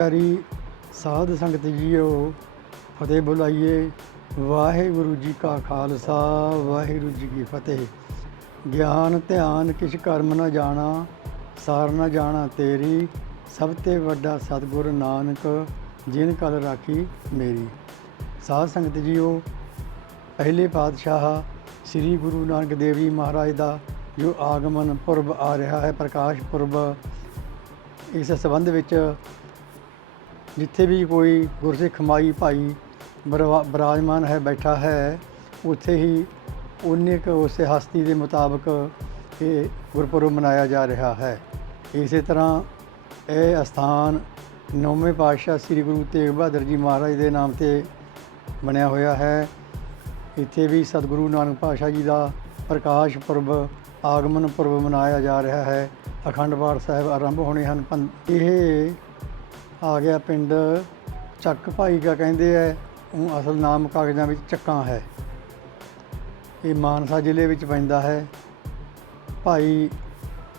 ਪਿਆਰੀ ਸਾਧ ਸੰਗਤ ਜੀਓ, ਫਤਿਹ ਬੁਲਾਈਏ। ਵਾਹਿਗੁਰੂ ਜੀ ਕਾ ਖਾਲਸਾ, ਵਾਹਿਗੁਰੂ ਜੀ ਕੀ ਫਤਿਹ। ਗਿਆਨ, ਧਿਆਨ ਕਿਛ ਕਰਮ ਨਾ ਜਾਣਾ, ਸਾਰ ਨਾ ਜਾਣਾ ਤੇਰੀ। ਸਭ ਤੇ ਵੱਡਾ ਸਤਿਗੁਰ ਨਾਨਕ, ਜਿਨ ਕਲ ਰਾਖੀ ਮੇਰੀ। ਸਾਧ ਸੰਗਤ ਜੀਓ, ਪਹਿਲੇ ਪਾਤਸ਼ਾਹ ਸ੍ਰੀ ਗੁਰੂ ਨਾਨਕ ਦੇਵ ਜੀ ਮਹਾਰਾਜ ਦਾ ਜੋ ਆਗਮਨ ਪੁਰਬ ਆ ਰਿਹਾ ਹੈ, ਪ੍ਰਕਾਸ਼ ਪੁਰਬ, ਇਸ ਸੰਬੰਧ ਵਿੱਚ ਜਿੱਥੇ ਵੀ ਕੋਈ ਗੁਰਸਿੱਖ ਮਾਈ ਭਾਈ ਬਰਵਾ- ਬਿਰਾਜਮਾਨ ਹੈ, ਬੈਠਾ ਹੈ, ਉੱਥੇ ਹੀ ਉਨੇ ਕੁ ਉਸੇ ਹਸਤੀ ਦੇ ਮੁਤਾਬਕ ਇਹ ਗੁਰਪੁਰਬ ਮਨਾਇਆ ਜਾ ਰਿਹਾ ਹੈ। ਇਸੇ ਤਰ੍ਹਾਂ ਇਹ ਅਸਥਾਨ ਨੌਵੇਂ ਪਾਤਸ਼ਾਹ ਸ੍ਰੀ ਗੁਰੂ ਤੇਗ ਬਹਾਦਰ ਜੀ ਮਹਾਰਾਜ ਦੇ ਨਾਮ ਤੇ ਬਣਿਆ ਹੋਇਆ ਹੈ। ਇੱਥੇ ਵੀ ਸਤਿਗੁਰੂ ਨਾਨਕ ਪਾਤਸ਼ਾਹ ਜੀ ਦਾ ਪ੍ਰਕਾਸ਼ ਪੁਰਬ, ਆਗਮਨ ਪੁਰਬ ਮਨਾਇਆ ਜਾ ਰਿਹਾ ਹੈ। ਅਖੰਡ ਪਾਠ ਸਾਹਿਬ ਆਰੰਭ ਹੋਣੇ ਹਨ। ਪੰ- ਇਹ ਆ ਗਿਆ ਪਿੰਡ। ਚੱਕ ਭਾਈ ਕਾ ਕਹਿੰਦੇ ਐ, ਉਹ ਅਸਲ ਨਾਮ ਕਾਗਜ਼ਾਂ ਵਿੱਚ ਚੱਕਾਂ ਹੈ। ਇਹ ਮਾਨਸਾ ਜ਼ਿਲ੍ਹੇ ਵਿੱਚ ਪੈਂਦਾ ਹੈ। ਭਾਈ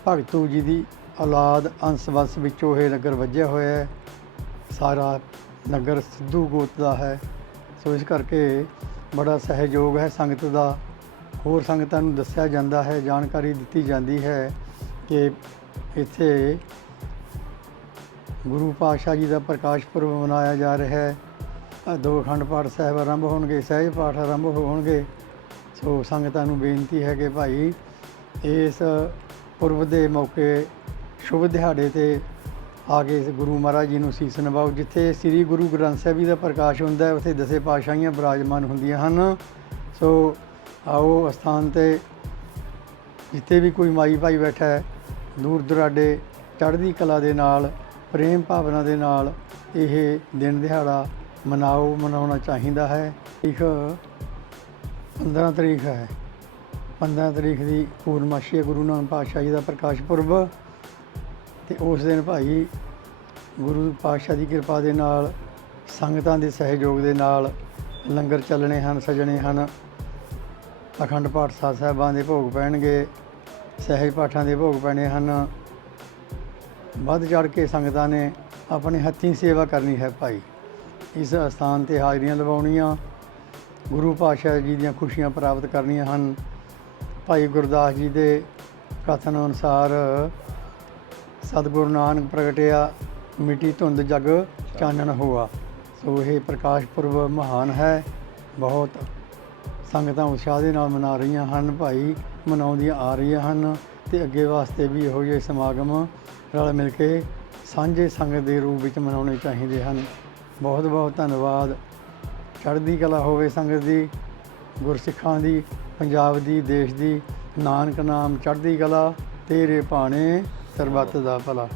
ਭਗਤੂ ਜੀ ਦੀ ਔਲਾਦ ਅੰਸ ਵੰਸ ਵਿੱਚੋਂ ਇਹ ਨਗਰ ਵੱਜਿਆ ਹੋਇਆ ਹੈ। ਸਾਰਾ ਨਗਰ ਸਿੱਧੂ ਗੋਤ ਦਾ ਹੈ। ਸੋ ਇਸ ਕਰਕੇ ਬੜਾ ਸਹਿਯੋਗ ਹੈ ਸੰਗਤ ਦਾ। ਹੋਰ ਸੰਗਤਾਂ ਨੂੰ ਦੱਸਿਆ ਜਾਂਦਾ ਹੈ, ਜਾਣਕਾਰੀ ਦਿੱਤੀ ਜਾਂਦੀ ਹੈ ਕਿ ਇੱਥੇ ਗੁਰੂ ਪਾਤਸ਼ਾਹ ਜੀ ਦਾ ਪ੍ਰਕਾਸ਼ ਪੁਰਬ ਮਨਾਇਆ ਜਾ ਰਿਹਾ ਹੈ। ਦੋ ਅਖੰਡ ਪਾਠ ਸਾਹਿਬ ਆਰੰਭ ਹੋਣਗੇ, ਸਹਿਜ ਪਾਠ ਆਰੰਭ ਹੋਣਗੇ। ਸੋ ਸੰਗਤਾਂ ਨੂੰ ਬੇਨਤੀ ਹੈ ਕਿ ਭਾਈ ਇਸ ਪੁਰਬ ਦੇ ਮੌਕੇ ਸ਼ੁਭ ਦਿਹਾੜੇ ਤੇ ਆ ਕੇ ਗੁਰੂ ਮਹਾਰਾਜ ਜੀ ਨੂੰ ਸੀਸ ਨਵਾਓ ਜਿੱਥੇ ਸ੍ਰੀ ਗੁਰੂ ਗ੍ਰੰਥ ਸਾਹਿਬ ਜੀ ਦਾ ਪ੍ਰਕਾਸ਼ ਹੁੰਦਾ ਹੈ, ਉੱਥੇ ਦਸੇ ਪਾਤਸ਼ਾਹੀਆਂ ਬਿਰਾਜਮਾਨ ਹੁੰਦੀਆਂ ਹਨ। ਸੋ ਆਓ ਅਸਥਾਨ ਤੇ, ਜਿੱਥੇ ਵੀ ਕੋਈ ਮਾਈ ਭਾਈ ਬੈਠਾ ਹੈ, ਦੂਰ ਦੁਰਾਡੇ ਚੜ੍ਹਦੀ ਕਲਾ ਦੇ ਨਾਲ ਪ੍ਰੇਮ ਭਾਵਨਾ ਦੇ ਨਾਲ ਇਹ ਦਿਨ ਦਿਹਾੜਾ ਮਨਾਓ, ਮਨਾਉਣਾ ਚਾਹੀਦਾ ਹੈ। ਇੱਕ 15 ਤਰੀਕ ਹੈ। 15 ਤਰੀਕ ਦੀ ਪੂਰਨਮਾਸ਼ੀ ਹੈ, ਗੁਰੂ ਨਾਨਕ ਪਾਤਸ਼ਾਹ ਜੀ ਦਾ ਪ੍ਰਕਾਸ਼ ਪੁਰਬ। ਤੇ ਉਸ ਦਿਨ ਭਾਈ ਗੁਰੂ ਪਾਤਸ਼ਾਹ ਦੀ ਕਿਰਪਾ ਦੇ ਨਾਲ, ਸੰਗਤਾਂ ਦੇ ਸਹਿਯੋਗ ਦੇ ਨਾਲ ਲੰਗਰ ਚੱਲਣੇ ਹਨ, ਸਜਣੇ ਹਨ। ਅਖੰਡ ਪਾਠ ਸਾਹਿਬ ਸਾਹਿਬਾਂ ਦੇ ਭੋਗ ਪੈਣਗੇ, ਸਹਿਜ ਪਾਠਾਂ ਦੇ ਭੋਗ ਪੈਣੇ ਹਨ। ਵੱਧ ਚੜ ਕੇ ਸੰਗਤਾਂ ਨੇ ਆਪਣੇ ਹੱਥੀਂ ਸੇਵਾ ਕਰਨੀ ਹੈ ਭਾਈ। ਇਸ ਅਸਥਾਨ ਤੇ ਹਾਜ਼ਰੀਆਂ ਲਵਾਉਣੀਆਂ, ਗੁਰੂ ਪਾਤਸ਼ਾਹ ਜੀ ਦੀਆਂ ਖੁਸ਼ੀਆਂ ਪ੍ਰਾਪਤ ਕਰਨੀਆਂ ਹਨ। ਭਾਈ ਗੁਰਦਾਸ ਜੀ ਦੇ ਕਥਨ ਅਨੁਸਾਰ ਸਤਿਗੁਰੂ ਨਾਨਕ ਪ੍ਰਗਟਿਆ, ਮਿੱਟੀ ਧੁੰਦ ਜਗ ਚਾਨਣ ਹੋਆ। ਸੋ ਇਹ ਪ੍ਰਕਾਸ਼ ਪੁਰਬ ਮਹਾਨ ਹੈ। ਬਹੁਤ ਸੰਗਤਾਂ ਉਤਸ਼ਾਹ ਦੇ ਨਾਲ ਮਨਾ ਰਹੀਆਂ ਹਨ, ਭਾਈ ਮਨਾਉਂਦੀਆਂ ਆ ਰਹੀਆਂ ਹਨ। ਤੇ ਅੱਗੇ ਵਾਸਤੇ ਵੀ ਇਹੋ ਜਿਹੇ ਸਮਾਗਮ ਰਲ ਮਿਲ ਕੇ ਸਾਂਝੇ ਸੰਗਤ ਦੇ ਰੂਪ ਵਿੱਚ ਮਨਾਉਣੇ ਚਾਹੀਦੇ ਹਨ। ਬਹੁਤ ਬਹੁਤ ਧੰਨਵਾਦ। ਚੜ੍ਹਦੀ ਕਲਾ ਹੋਵੇ ਸੰਗਤ ਦੀ, ਗੁਰਸਿੱਖਾਂ ਦੀ, ਪੰਜਾਬ ਦੀ, ਦੇਸ਼ ਦੀ, ਨਾਨਕ ਨਾਮ ਚੜ੍ਹਦੀ ਕਲਾ, ਤੇਰੇ ਭਾਣੇ ਸਰਬੱਤ ਦਾ ਭਲਾ।